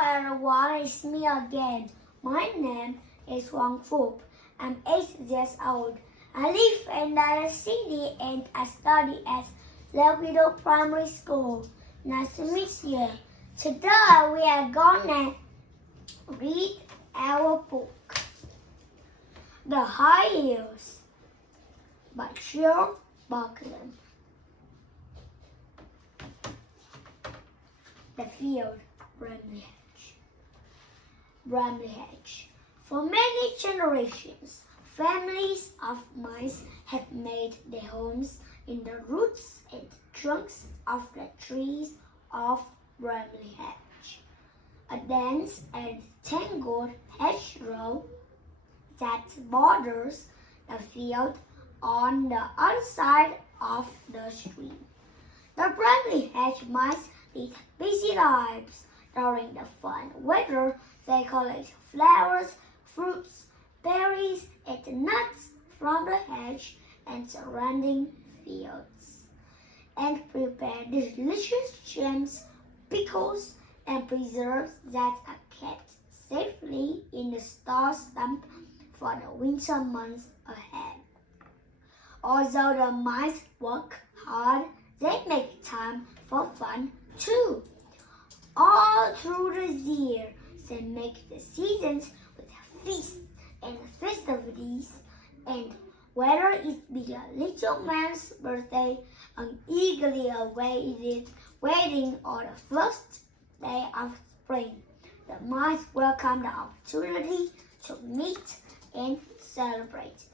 everyone, it's me again. My name is Wang Fu. I'm 8 years old. I live in the city and I study at Lewido Primary School. Nice to meet you. Today we are gonna read our book, The High Hills by Jill Buckland. The field, Bramley Hedge. For many generations, families of mice have made their homes in the roots and trunks of the trees of Bramley Hedge, a dense and tangled hedgerow that borders the field on the other side of the stream. The Bramley Hedge mice lead busy lives. During the fine weather, they collect flowers, fruits, berries, and nuts from the hedge and surrounding fields, and prepare delicious jams, pickles, and preserves that are kept safely in the store stump for the winter months ahead. Although the mice work hard, they make time for fun too. All through the year, they make the seasons with feasts and festivities, and whether it be a little man's birthday, an eagerly awaited wedding, or the first day of spring, the mice welcome the opportunity to meet and celebrate.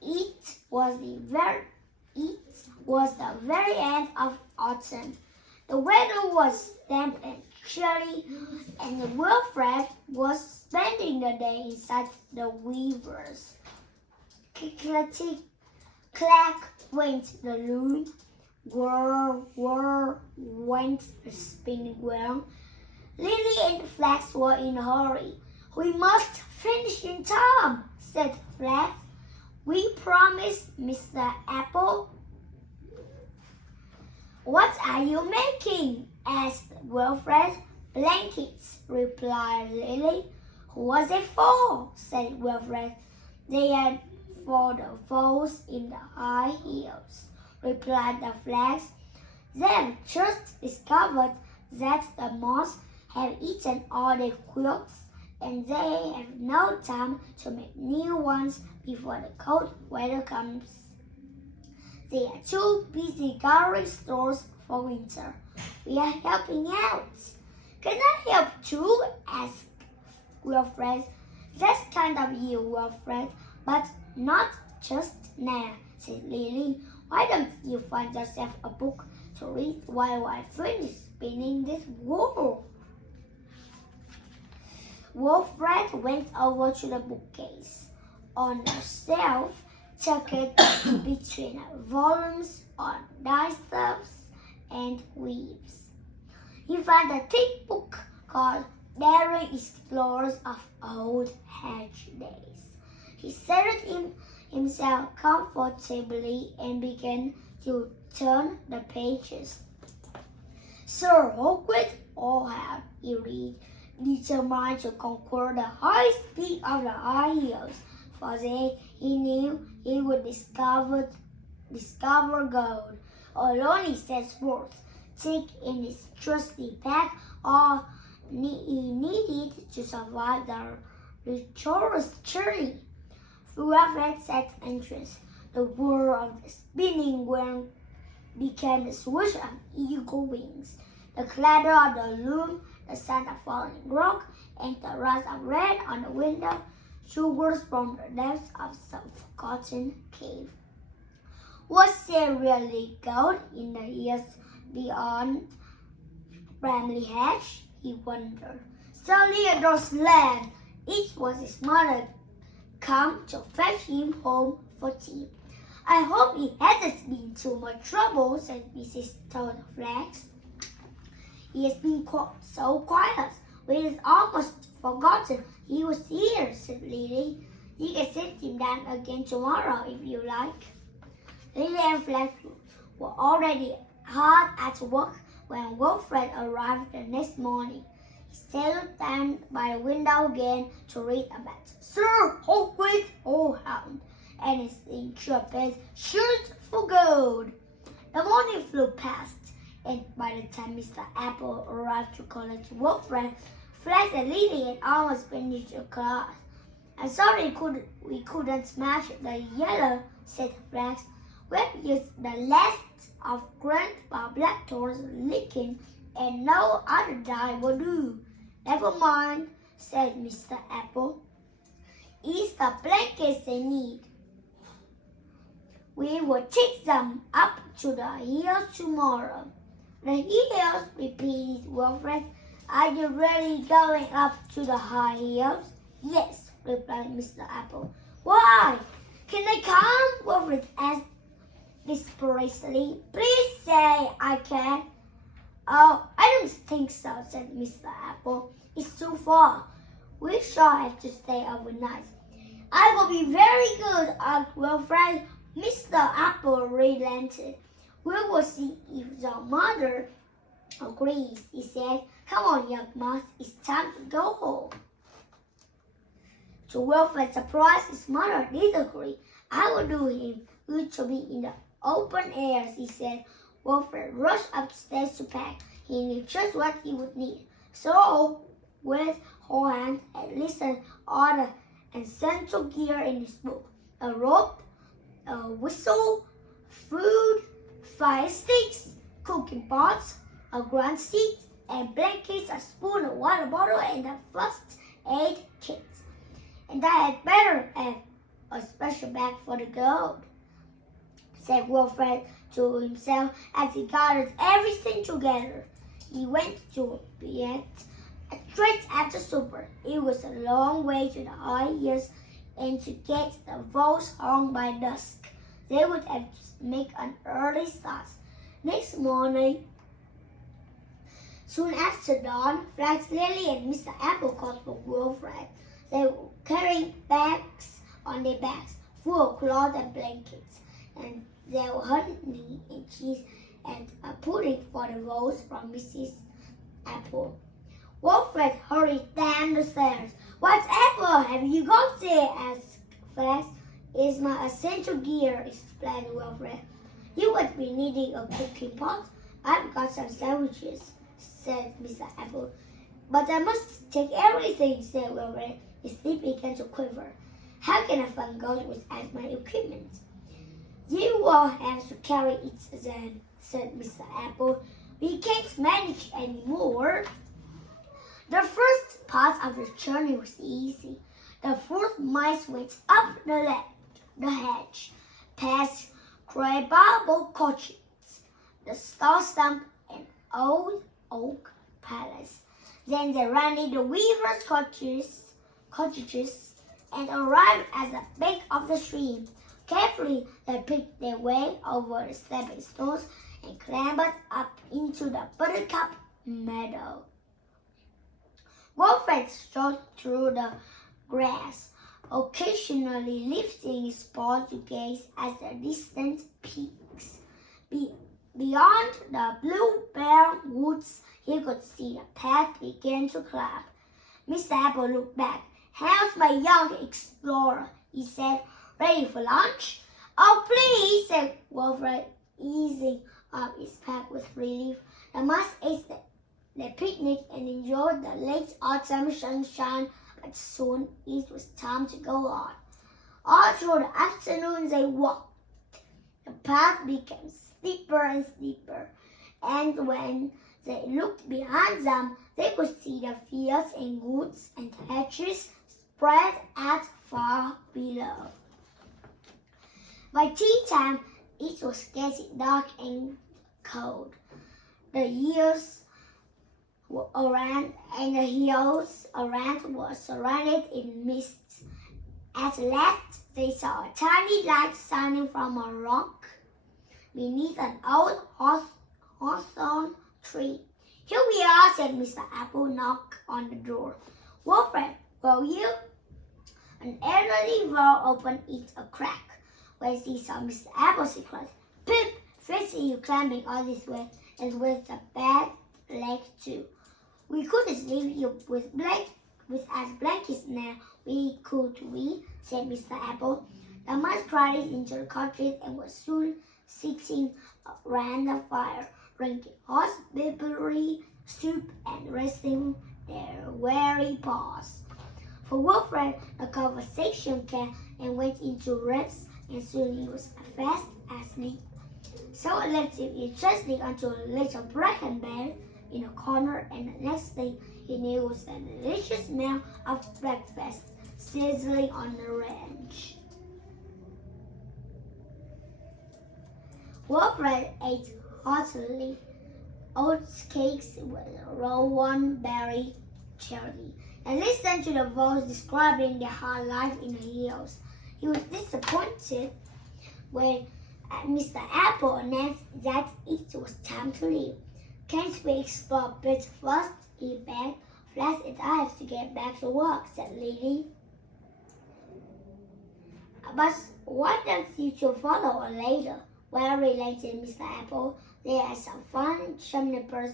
It was the very end of autumn. The weather was damp and chilly, and Wilfred was spending the day inside the weavers. Clack went the loom, whir, whir went the spinning wheel. Lily and Flax were in a hurry. "We must finish in time," said Flax. "We promised Mr. Apple." "What are you making?" asked Wilfred. "Blankets," replied Lily. "Who was it for?" said Wilfred. "They are for the foals in the high hills," replied the Flax. "They have just discovered that the moths have eaten all their quilts, and they have no time to make new ones before the cold weather comes. They are too busy gathering stores for winter. We are helping out." "Can I help too?" asked Wilfred. "That's kind of you, Wilfred, but not just now," said Lily. "Why don't you find yourself a book to read while I finish spinning this wool?" Wilfred went over to the bookcase. On the shelf, tucked between volumes on dyestuffs and weaves, he found a thick book called Daring Explorers of Old Hedge Days. He settled himself comfortably and began to turn the pages. "Sir Hawkwood Allham," he read, determined to conquer the highest peak of the high hills, for there he knew he would discover gold. Alone he set forth, thick in his trusty pack, all he needed to survive the treacherous journey. Throughout that entrance, the whir of the spinning wheel became the swoosh of eagle wings, the clatter of the loom, the sound of falling rock, and the rise of red on the window, sugars from the depths of some forgotten cave. Was there really gold in the hills beyond Bramley Hedge? He wondered. Suddenly across land, it was his mother come to fetch him home for tea. "I hope it hasn't been too much trouble," said Mrs. Toadflax. "He has been so quiet, we had almost forgotten he was here," said Lily. "You can sit him down again tomorrow if you like." Lily and Flax were already hard at work when Wilfred arrived the next morning. He settled down by the window again to read about Sir Hawkins Hound and his intrepid search for gold. The morning flew past, and by the time Mr. Apple arrived to collect Wolfram, Flax and Lily had almost finished the class. "I'm sorry we couldn't smash the yellow," said Flax. "We've used the last of Grandpa Blackthorn's licking, and no other dye will do." "Never mind," said Mr. Apple. "It's the blankets they need. We will take them up to the hills tomorrow." "The hills?" repeated Wilfred. "Are you really going up to the high hills?" "Yes," replied Mr. Apple. "Why? Can I come?" Wilfred asked desperately. "Please say I can." "Oh, I don't think so," said Mr. Apple. "It's too far. We shall have to stay overnight." "I will be very good," argued Wilfred. Mr. Apple relented. "We will see if your mother agrees," he said. "Come on, young mouse, it's time to go home." To Wilfred's surprise, his mother did agree. "I will do him good to be in the open air," he said. Wilfred rushed upstairs to pack. He knew just what he would need. So, with whole hand, had listened all the essential gear in his book: a rope, a whistle, food, fire sticks, cooking pots, a ground seat, and blankets, a spoon, a water bottle, and a first aid kit. "And I had better have a special bag for the gold," said Wilfred to himself as he gathered everything together. He went to bed straight after supper. It was a long way to the high hills, and to get the vows hung by dusk, they would have to make an early start. Next morning, soon after dawn, Flax, Lily, and Mr. Apple called for Wilfred. They were carrying bags on their backs full of cloth and blankets, and they were honey and cheese and a pudding for the vows from Mrs. Apple. Wilfred hurried down the stairs. "Whatever have you got there?" asked Flax. "It's my essential gear," explained Wilfred. "You would be needing a cooking pot." "I've got some sandwiches," said Mr. Apple. "But I must take everything," said Wilfred. His lip began to quiver. "How can I find gold without my equipment?" "You will have to carry it then," said Mr. Apple. "We can't manage anymore." The first part of the journey was easy. The 4 miles went up the hedge, past crabapple cottages, the star stump, and old oak palace. Then they ran into the weavers' cottages and arrived at the bank of the stream. Carefully, they picked their way over the stepping stones and clambered up into the buttercup meadow. Wilfred strode through the grass, occasionally lifting his paw to gaze at the distant peaks. Beyond the blue bare woods, he could see the path begin to climb. Mr. Apple looked back. "How's my young explorer?" he said. "Ready for lunch?" "Oh, please," said Wilfred, easing up his pack with relief. The mice ate their picnic and enjoyed the late autumn sunshine, but soon it was time to go on. All through the afternoon they walked. The path became steeper and steeper, and when they looked behind them, they could see the fields and woods and hedges spread out far below. By tea time, it was getting dark and cold. The hills around were surrounded in mist. At last, they saw a tiny light shining from a rock beneath an old hawthorn tree. "Here we are," said Mr. Apple, knocked on the door. "Wilfred, will you?" An elderly girl opened it a crack. When she saw Mr. Apple, she cried, "Pip, fancy you climbing all this way, and with a bad leg too." We couldn't leave you with as blankets now, could we? Said Mr. Apple. The mice crowded into the cottage and were soon sitting around the fire, drinking hot peppery soup and resting their weary paws. For Wilfred, the conversation came and went into reps, and soon he was fast asleep. So I left him interesting until a little broken bed in a corner, and the next thing he knew was a delicious meal of breakfast sizzling on the range. Wilfred ate heartily oats cakes with rowan berry jelly and listened to the voice describing their hard life in the hills. He was disappointed when Mr. Apple announced that it was time to leave. Can't we explore a bit first? He begged. First, I have to get back to work, said Lily. But why don't you two follow later? Well, related Mr. Apple, there are some fun junipers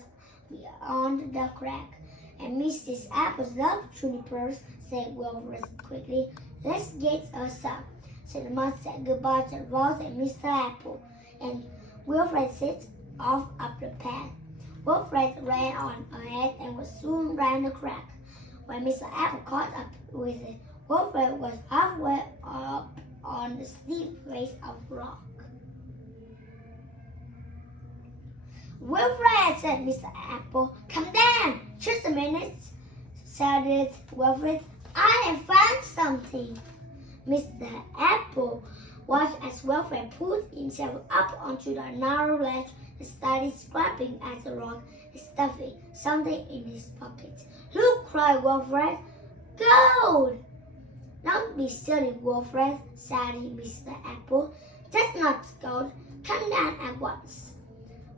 beyond the crack. And Mrs. Apple's love junipers, said Wilfred quickly. Let's get us up. So the mouse said goodbye to Rose and Mr. Apple, and Wilfred set off up the path. Wilfred ran on ahead and was soon round the crack. When Mr. Apple caught up with it, Wilfred was halfway up on the steep face of rock. Wilfred, said Mr. Apple, come down. Just a minute, shouted Wilfred. I have found something. Mr. Apple watched as Wilfred pulled himself up onto the narrow ledge and started scraping at the rock and stuffing something in his pocket. Look, cried Wilfred. Gold! Don't be silly, Wilfred, shouted Mr. Apple. That's not gold. Come down at once.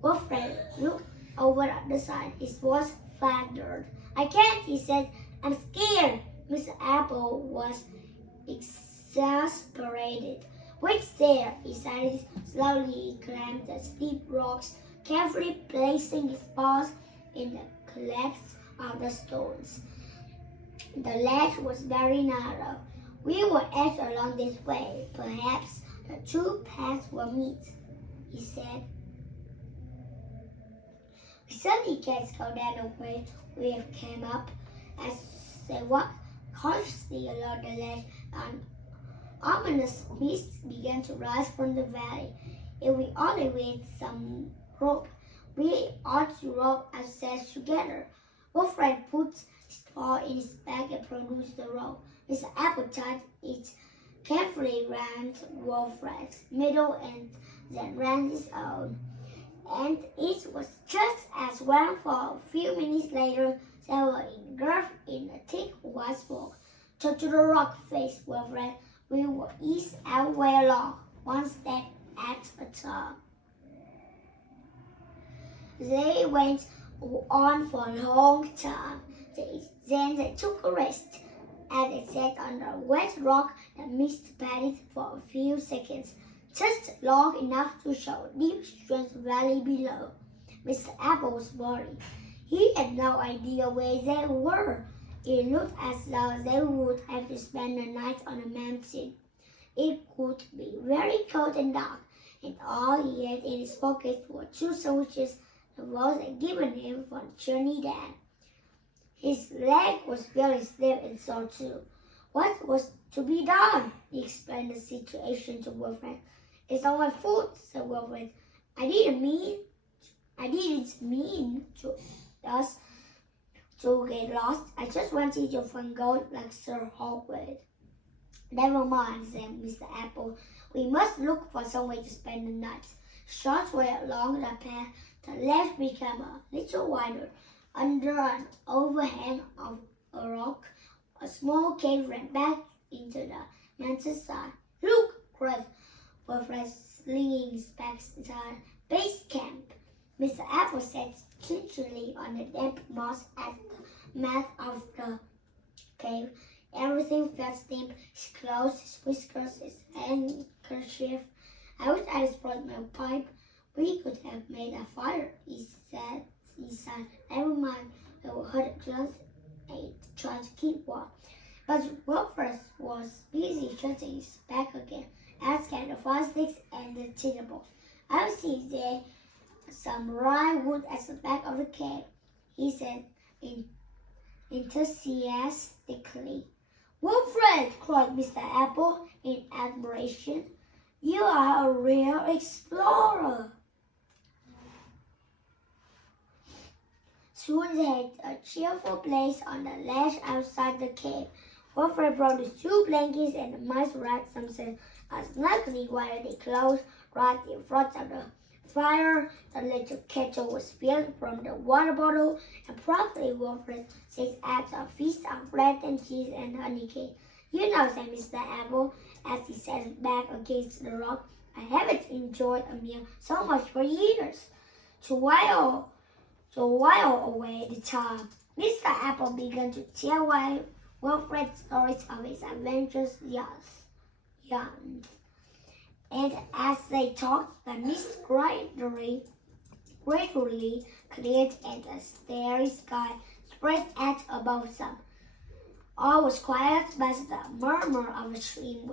Wilfred looked over at the side. His voice faltered. I can't, he said. I'm scared. Mr. Apple was exasperated. Wait there, he said. Slowly he climbed the steep rocks, carefully placing his paws in the clefts of the stones. The ledge was very narrow. We will edge along this way. Perhaps the two paths will meet, he said. We certainly can't go down the way we have came up. As they walked cautiously along the ledge, an ominous mist began to rise from the valley. If we only had some rope, we ought to rope ourselves together. Wilfred put his paw in his bag and produced the rope. Mr. Apple tied it carefully round Wilfred's middle and then round his own. And it was just as well, for a few minutes later they were engulfed in a thick white smoke. Turn to the rock face, Wilfred. We will ease our way along, one step at a time. They went on for a long time. Then they took a rest. As they sat on the wet rock, the mist padded for a few seconds, just long enough to show a deep, strange valley below. Mr. Apple was worried. He had no idea where they were. It looked as though they would have to spend the night on a mountain. It could be very cold and dark, and all he had in his pocket were 2 sandwiches the Rose had given him for the journey down. His leg was very stiff and sore too. What was to be done? He explained the situation to Wilfred. It's all my fault, said Wilfred. I didn't mean to us to get lost. I just wanted to find gold like Sir Hogwarts. Never mind, said Mr. Apple. We must look for some way to spend the night. Short way along the path, the ledge became a little wider. Under an overhang of a rock, a small cave ran back into the mountainside. Look, cried Wilfred, slinging his back inside base camp. Mr. Apple sat gingerly on the damp moss at the mouth of the cave. Everything felt damp: his clothes, his whiskers, his handkerchief. I wish I had brought my pipe. We could have made a fire, he said. Never mind, They were hurt just and trying to keep warm. But Wilfred was busy shutting his back again, asking the fire sticks and the tinderbox. I see there some rye wood at the back of the cave, he said enthusiastically. Wilfred, cried Mr. Apple in admiration, you are a real explorer. Soon they had a cheerful place on the ledge outside the cave. Wilfred brought the 2 blankets and the mice wrapped themselves snugly while they closed right in front of the fire. The little kettle was filled from the water bottle, and promptly Wilfred set out a feast of bread and cheese and honey cake. You know, said Mr. Apple, as he sat back against the rock, I haven't enjoyed a meal so much for years. To while away the time, Mr. Apple began to tell Wilfred stories of his adventures young. And as they talked, the mist gradually cleared and a starry sky spread out above them. All was quiet but the murmur of a stream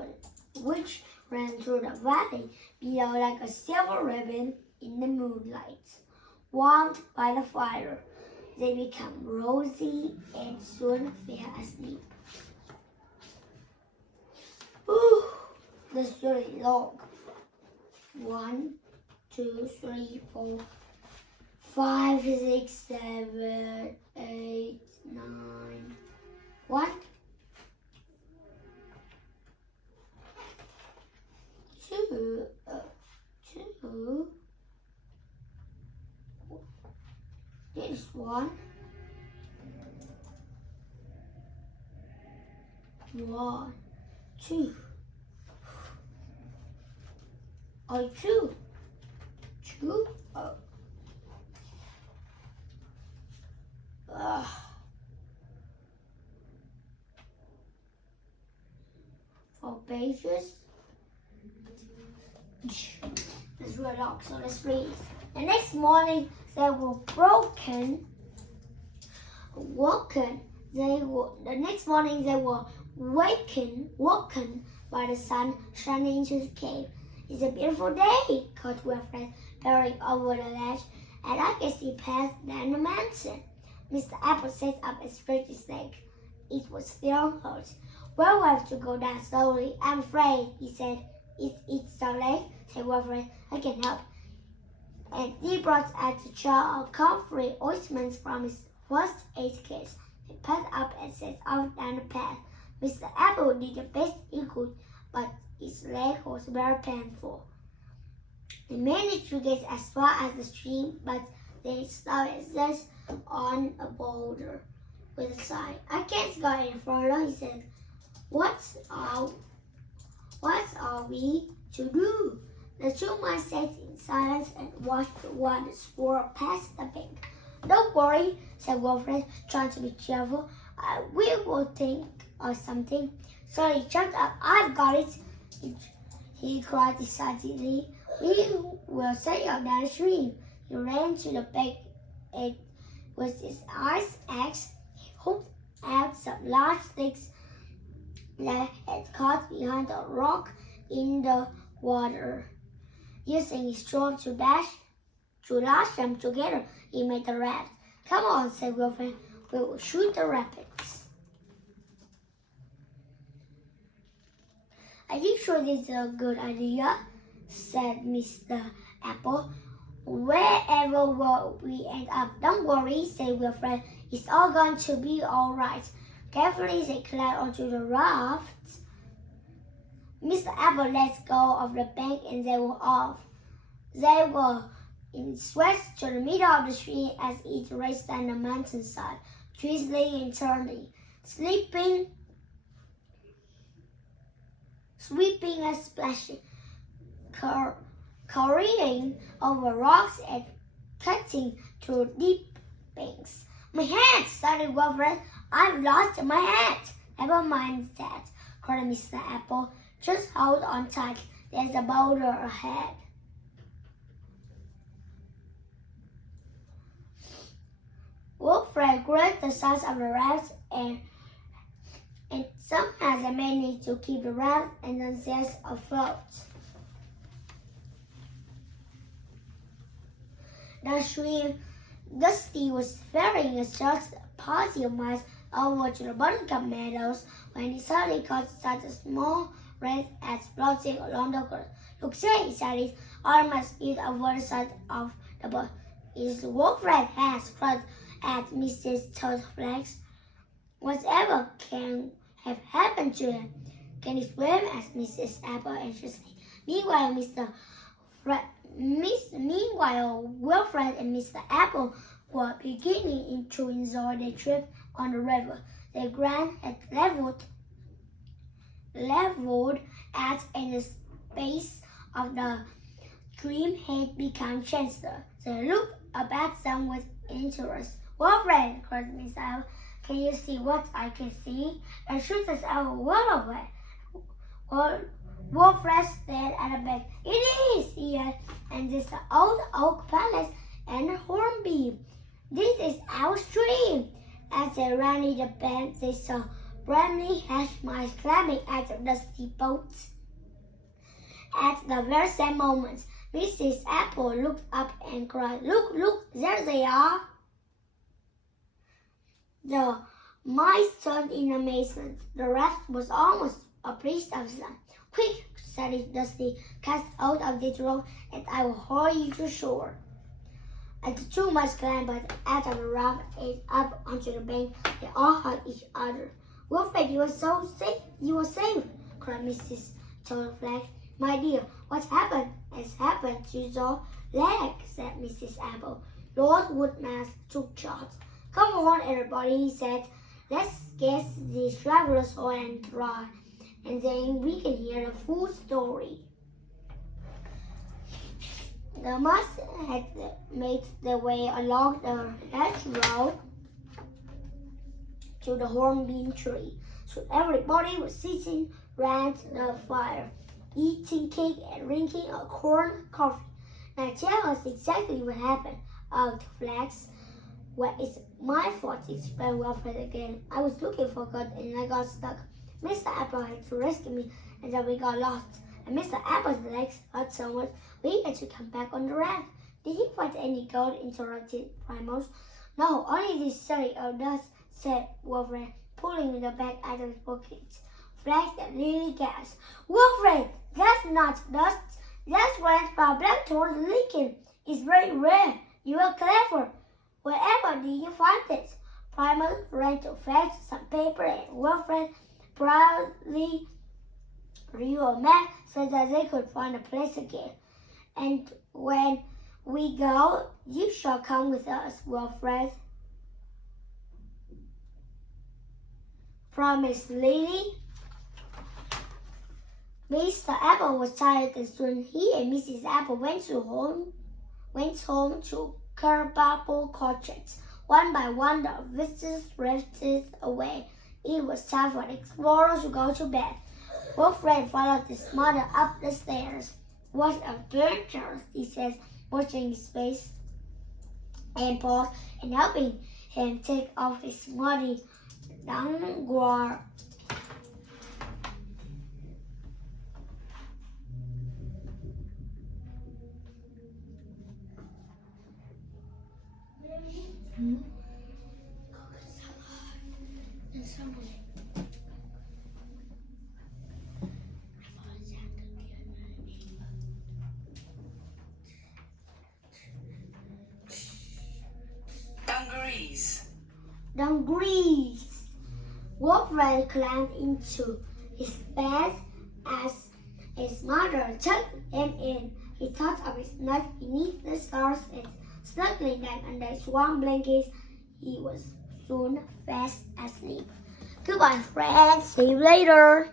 which ran through the valley below like a silver ribbon in the moonlight. Warmed by the fire, they became rosy and soon fell asleep. The story log. 1, 2, 3, 4, 5, 6, 7, 8, 9. What? 2. This one. 1, 2. Oh, 2. 2. Oh. 4 pages. Let's read up. So let's read. The next morning they were woken by the sun shining into the cave. It's a beautiful day, called Wilfred, peering over the ledge, and I can see past down the mountain. Mr. Apple sat up and stretched his leg. It was still hot. We'll have to go down slowly, I'm afraid, he said. It's so late, said Wilfred. I can help. And he brought out a jar of comfrey ointments from his first aid case. He packed up and set off down the path. Mr. Apple did the best he could, but his leg was very painful. They managed to get as far as the stream, but they stopped just on a boulder with a sigh. I can't go any further, he said. What are we to do? The 2 mice sat in silence and watched the water swirl past the bank. Don't worry, said Wilfred, trying to be cheerful. We will think of something. So he jumped up. I've got it, he cried decisively. We will sail down the stream. He ran to the bank and with his ice axe, he hooked out some large sticks that had caught behind a rock in the water. Using his stroke to lash them together, he made a raft. Come on, said Wilfred. We will shoot the rapids. Are you sure this is a good idea? Said Mr. Apple. Wherever we end up, don't worry, said Wilfred. It's all going to be all right. Carefully, they climbed onto the raft. Mr. Apple let go of the bank and they were off. They were swept to the middle of the stream as it raced down the mountainside, twisting and turning, sweeping and splashing, careening over rocks and cutting through deep banks. My hat, started Wilfred. I've lost my hat. Never mind that, cried Mr. Apple. Just hold on tight. There's a boulder ahead. Wolfred grabbed the sides of the raft and somehow they managed to keep the raft and themselves afloat. The shrimp Dusty was ferrying a just party of mice over to the Buttercup Meadows when he suddenly caught such a small red as floating along the coast. Look, say, said it, almost speed over the side of the boat. His Wolfred has cried at Mrs. Toadflax. Whatever can have happened to him? Can he swim? asked Mrs. Apple anxiously. Meanwhile, Wilfred and Mr. Apple were beginning to enjoy their trip on the river. The ground had leveled at and the space of the stream had become chancellor. They looked about them with interest. Wilfred, cried Mr. Apple, can you see what I can see? And shoot us out well away. Wilfred stared at the bed. It is, he said, and this is the old oak palace and the hornbeam. This is our stream. As they ran in the bed, they saw brightly hatched mice climbing out of the steamboat. At the very same moment, Mrs. Apple looked up and cried, Look, look, there they are. The mice turned in amazement. The raft was almost abreast of them. Quick, said Dusty, cast out of this rope and I will haul you to shore. As the two mice climbed out of the raft and up onto the bank, they all hugged each other. Wilfred, you are so safe, you are safe, cried Mrs. Toadflax. My dear, what's happened? Has happened to your leg, said Mrs. Apple. Lord Woodmouse took charge. Come on, everybody, he said. Let's get these travelers home and dry, and then we can hear the full story. The mice had made their way along the hedgerow to the hornbeam tree. So everybody was sitting round the fire, eating cake and drinking a corn coffee. Now tell us exactly what happened, Flax. Well, it's my fault, explained Wilfred again. I was looking for God and I got stuck. Mr. Apple had to rescue me and then we got lost. And Mr. Apple's legs hurt so much we had to come back on the raft. Did you find any gold? Interrupted Primrose. No, only this silly old dust, said Wilfred, pulling the bag out of his pocket. Flax and Lily gasped. Wilfred, that's not dust. That's Grandpa Blackthorn's licking. It's very rare. You are clever. Wherever did you find it? Primrose ran to fetch some paper and Wilfred proudly drew a map so that they could find the place again. And when we go, you shall come with us, Wilfred, promised Lily. Mr. Apple was tired and soon he and Mrs. Apple went home to Kerbapple Cottage. One by one, the visitors drifted away. It was time for the explorers to go to bed. Wilfred followed his mother up the stairs. What adventures, he says, watching his face and paws and helping him take off his muddy downward. Dungarees. Wilfred climbed into his bed as his mother tucked him in. He thought of his nut beneath the stars and snuggling down under his warm blanket. He was soon fast asleep. Goodbye, friends. See you later.